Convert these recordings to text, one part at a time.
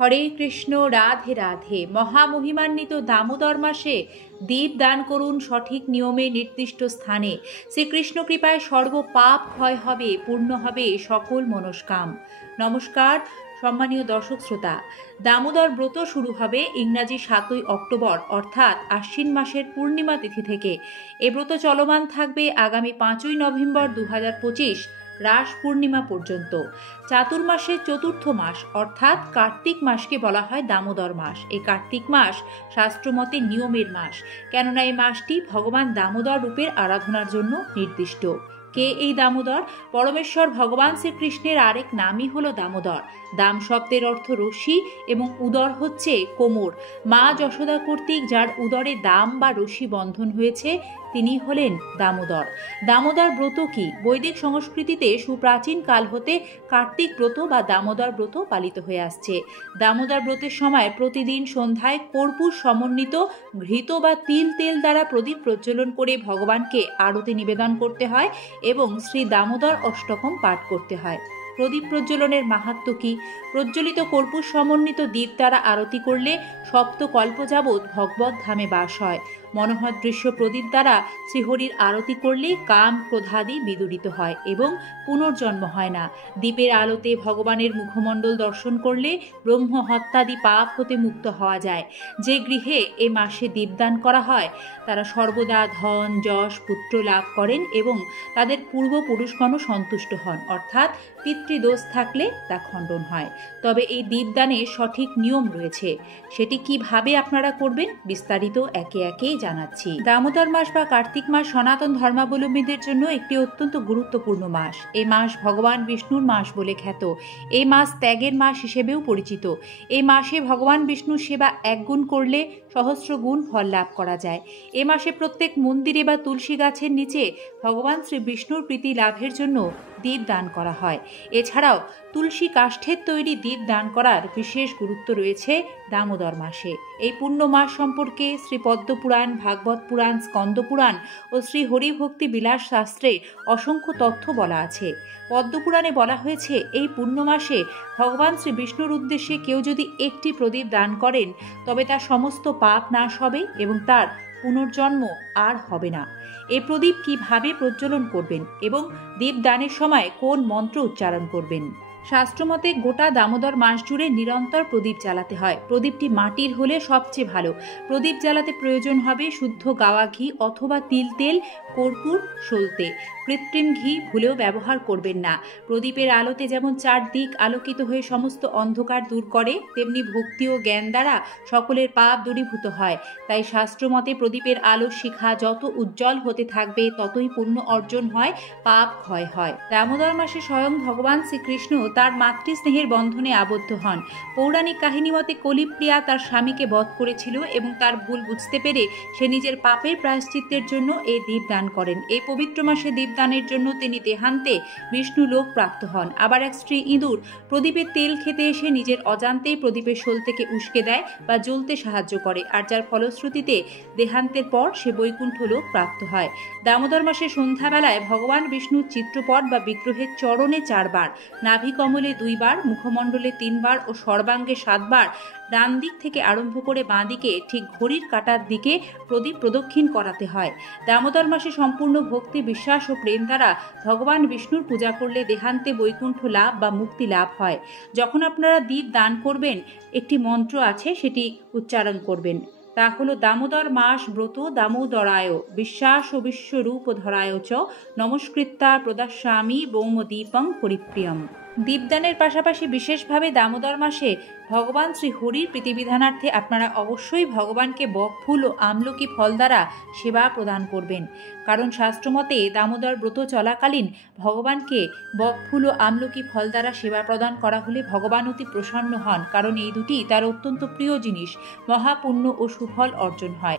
হরে কৃষ্ণ, রাধে রাধে। মহামহিমান্বিত দামোদর মাসে দীপ দান করুন সঠিক নিয়মে নির্দিষ্ট স্থানে। শ্রীকৃষ্ণ কৃপায় সর্ব পাপ ক্ষয় হবে, পূর্ণ হবে সকল মনস্কাম। নমস্কার সম্মানীয় দর্শক শ্রোতা, দামোদর ব্রত শুরু হবে ইংরাজি 7ই অক্টোবর অর্থাৎ আশ্বিন মাসের পূর্ণিমা তিথি থেকে। এ ব্রত চলমান থাকবে আগামী 5ই নভেম্বর 2025 রাস পূর্ণিমা পর্যন্ত। চাতুর্মাসের চতুর্থ মাস অর্থাৎ কার্তিক মাসকে বলা হয় দামোদর মাস। এই কার্তিক মাস শাস্ত্রমতে নিয়মের মাস, কেননা এই মাসটি ভগবান দামোদর রূপের আরাধনার জন্য নির্দিষ্ট। কে এই দামোদর? পরমেশ্বর ভগবান শ্রীকৃষ্ণের আরেক নামই হলো দামোদর। দাম শব্দের অর্থ রশি এবং উদর হচ্ছে কোমর। মা যশোদা কর্তৃক যার উদরে দাম বা রশি বন্ধন হয়েছে তিনি হলেন দামোদর। দামোদর ব্রত কি? বৈদিক সংস্কৃতিতে সুপ্রাচীন কাল হতে কার্তিক ব্রত বা দামোদর ব্রত পালিত হয়ে আসছে। দামোদর ব্রতের সময় প্রতিদিন সন্ধ্যায় কর্পূর সমন্বিত ঘৃত বা তিল তেল দ্বারা প্রদীপ প্রজ্বলন করে ভগবানকে আরতি নিবেদন করতে হয় এবং শ্রী দামোদর অষ্টকম পাঠ করতে হয়। প্রদীপ প্রজ্বলনের মাহাত্ম্য কি? প্রজ্বলিত কর্পূর সমন্বিত দ্বীপ দ্বারা আরতি করলে সপ্তকল্প যাবৎ ভগবত ধামে বাস হয়। মনোহর দৃশ্য প্রদীপ দ্বারা শ্রীহরির আরতি করলে কাম ক্রোধাদি বিদূরিত হয় এবং পুনর্জন্ম হয় না। দ্বীপের আলোতে ভগবানের মুখমণ্ডল দর্শন করলে ব্রহ্ম হত্যাদি পাপ হতে মুক্ত হওয়া যায়। যে গৃহে এ মাসে দীপদান করা হয় তারা সর্বদা ধন যশ পুত্র লাভ করেন এবং তাদের পূর্বপুরুষগণও সন্তুষ্ট হন, অর্থাৎ পিতৃদোষ থাকলে তা খণ্ডন হয়। তবে এই দীপদানে সঠিক নিয়ম রয়েছে। সেটি কিভাবে আপনারা করবেন বিস্তারিত একে একে জানাচ্ছি। দামোদর মাস বা কার্তিক মাস সনাতন ধর্মাবলম্বীদের জন্য একটি অত্যন্ত গুরুত্বপূর্ণ মাস। এই মাস ভগবান বিষ্ণুর মাস বলে খ্যাত। এই মাস ত্যাগের মাস হিসেবেও পরিচিত। এই মাসে ভগবান বিষ্ণুর সেবা একগুণ করলে সহস্র গুণ ফল লাভ করা যায়। এ মাসে প্রত্যেক মন্দিরে বা তুলসী গাছের নিচে ভগবান শ্রী বিষ্ণুর প্রীতি লাভের জন্য দীপ দান করা হয়। এছাড়াও তুলসী কাষ্ঠের তৈরি দীপ দান করার বিশেষ গুরুত্ব রয়েছে দামোদর মাসে। এই পূর্ণ মাস সম্পর্কে শ্রী পদ্মপুরাণ, ভাগবত পুরাণ, স্কন্দ পুরাণ ও শ্রী হরিভক্তি বিলাস শাস্ত্রে অসংখ্য তথ্য বলা আছে। পদ্মপুরাণে বলা হয়েছে এই পূর্ণ মাসে ভগবান শ্রী বিষ্ণুর উদ্দেশ্যে কেউ যদি একটি প্রদীপ দান করেন তবে তার সমস্ত পাপ নাশ হবে এবং তার পুনর্জন্ম আর হবে না। এই প্রদীপ কিভাবে প্রজ্বলন করবেন এবং দীপ দানের সময় কোন মন্ত্র উচ্চারণ করবেন? শাস্ত্রমতে গোটা দামোদর মাস জুড়ে নিরন্তর প্রদীপ জ্বালাতে হয়। প্রদীপটি মাটির হলে সবচেয়ে ভালো। প্রদীপ জ্বালাতে প্রয়োজন হবে শুদ্ধ গাওয়া ঘি অথবা তিল তেল, কর্পূর, সলতে। কৃত্রিম ঘি ভুলেও ব্যবহার করবেন না। প্রদীপের আলোতে যেমন চারদিক আলোকিত হয়ে সমস্ত অন্ধকার দূর করে, তেমনি ভক্তি ও জ্ঞান দ্বারা সকলের পাপ দূরীভূত হয়। তাই শাস্ত্রমতে প্রদীপের আলো শিখা যত উজ্জ্বল হতে থাকবে ততই পুণ্য অর্জন হয়, পাপ ক্ষয় হয়। দামোদর মাসে স্বয়ং ভগবান শ্রীকৃষ্ণ তার মাতৃস্নেহের বন্ধনে আবদ্ধ হন। পৌরাণিক কাহিনী মতে কলিপ্রিয়া তার স্বামীকে বধ করেছিল এবং তার ভুল বুঝতে পেরে সে নিজের পাপের প্রায়শ্চিত্তের জন্য এই দীপ দান করেন। এই পবিত্র মাসে দীপদানের জন্য তিনি দেহান্তে বিষ্ণু লোক প্রাপ্ত হন। আবার এক স্ত্রী ইঁদুর প্রদীপের তেল খেতে এসে নিজের অজান্তেই প্রদীপের শোল থেকে উস্কে দেয় বা জ্বলতে সাহায্য করে, আর যার ফলশ্রুতিতে দেহান্তের পর সে বৈকুণ্ঠ লোক প্রাপ্ত হয়। দামোদর মাসে সন্ধ্যাবেলায় ভগবান বিষ্ণুর চিত্রপট বা বিগ্রহের চরণে 4 বার, নাভি কমলে 2 বার, মুখমণ্ডলে 3 বার ও সর্বাঙ্গে 7 বার ডান দিক থেকে আরম্ভ করে বাঁ দিকে ঠিক ঘড়ির কাঁটার দিকে প্রদীপ প্রদক্ষিণ করাতে হয়। দামোদর মাসে সম্পূর্ণ ভক্তি, বিশ্বাস ও প্রেম দ্বারা ভগবান বিষ্ণুর পূজা করলে দেহান্তে বৈকুণ্ঠ লাভ বা মুক্তি লাভ হয়। যখন আপনারা দীপ দান করবেন একটি মন্ত্র আছে, সেটি উচ্চারণ করবেন। তা হলো দামোদর মাস ব্রত দামোদরায় বিশ্বাস ও বিশ্বরূপ ধরায় চ নমস্কৃত্যা প্রদাস্যামি ব্রহ্মদীপং হরিপ্রিয়ম। দীপদানের পাশাপাশি বিশেষভাবে দামোদর মাসে ভগবান শ্রী হরির প্রীতিবিধানার্থে আপনারা অবশ্যই ভগবানকে বকফুল ও আমলকি ফল দ্বারা সেবা প্রদান করবেন। কারণ শাস্ত্রমতে দামোদর ব্রত চলাকালীন ভগবানকে বকফুল ও আমলকি ফল দ্বারা সেবা প্রদান করা হলে ভগবান অতি প্রসন্ন হন, কারণ এই দুটি তার অত্যন্ত প্রিয় জিনিস। মহাপুণ্য ও সুফল অর্জন হয়।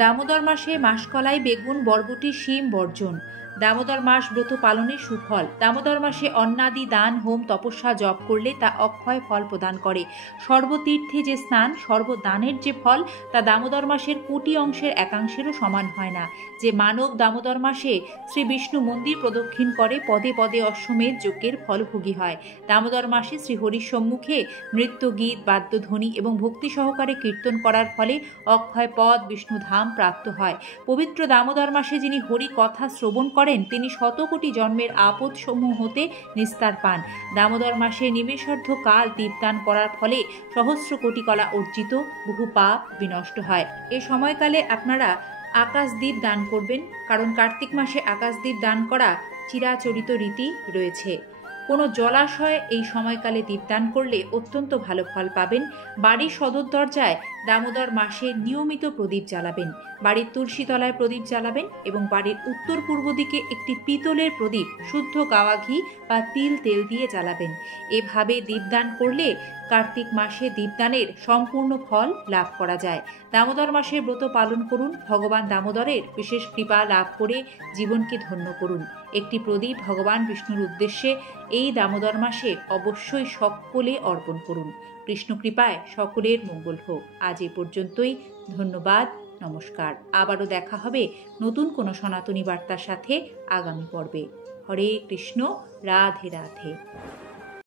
দামোদর মাসে মাসকলাই, বেগুন, বরবটি, শিম বর্জন। দামোদর মাস ব্রত পালনের সুফল। দামোদর মাসে অন্নাদি দান, হোম, তপস্যা, জপ করলে তা অক্ষয় ফল প্রদান করে। সর্বতীর্থে যে স্নান, সর্বদানের যে ফল, তা দামোদর মাসের কোটি অংশের একাংশেরও সমান হয় না। যে মানব দামোদর মাসে শ্রী বিষ্ণু মন্দির প্রদক্ষিণ করে পদে পদে অশ্বমেধ যজ্ঞের ফলভোগী হয়। দামোদর মাসে শ্রীহরির সম্মুখে নৃত্য, গীত, বাদ্যধ্বনি এবং ভক্তি সহকারে কীর্তন করার ফলে অক্ষয় পদ, বিষ্ণুধাম প্রাপ্ত হয়। পবিত্র দামোদর মাসে যিনি হরি কথা শ্রবণ করেন তিনি শতকোটি জন্মের আপদ সমূহ হতে নিস্তার পান। দামোদর মাসে নিমেষার্ধ কাল দীপদান করার ফলে সহস্র কোটি কলা অর্জিত, বহু পাপ বিনষ্ট হয়। এ সময়কালে আপনারা আকাশদ্বীপ দান করবেন, কারণ কার্তিক মাসে আকাশদ্বীপ দান করা চিরাচরিত রীতি রয়েছে। কোনো জলাশয়ে এই সময়কালে দীপদান করলে অত্যন্ত ভালো ফল পাবেন। বাড়ির সদর দরজায় দামোদর মাসে নিয়মিত প্রদীপ জ্বালাবেন। বাড়ির তুলসী তলায় প্রদীপ জ্বালাবেন এবং বাড়ির উত্তর পূর্ব দিকে একটি পিতলের প্রদীপ শুদ্ধ গাওয়া ঘি বা তিল তেল দিয়ে জ্বালাবেন। এভাবে দীপদান করলে কার্তিক মাসে দীপদানের সম্পূর্ণ ফল লাভ করা যায়। দামোদর মাসে ব্রত পালন করুন, ভগবান দামোদরের বিশেষ কৃপা লাভ করে জীবনকে ধন্য করুন। একটি প্রদীপ ভগবান বিষ্ণুর উদ্দেশ্যে এই দামোদর মাসে অবশ্যই সকলে অর্পণ করুন। কৃষ্ণ কৃপায় সকলের মঙ্গল হোক। আজ এ পর্যন্তই। ধন্যবাদ, নমস্কার। আবারও দেখা হবে নতুন কোনো সনাতনী বার্তার সাথে আগামী পর্বে। হরে কৃষ্ণ, রাধে রাধে।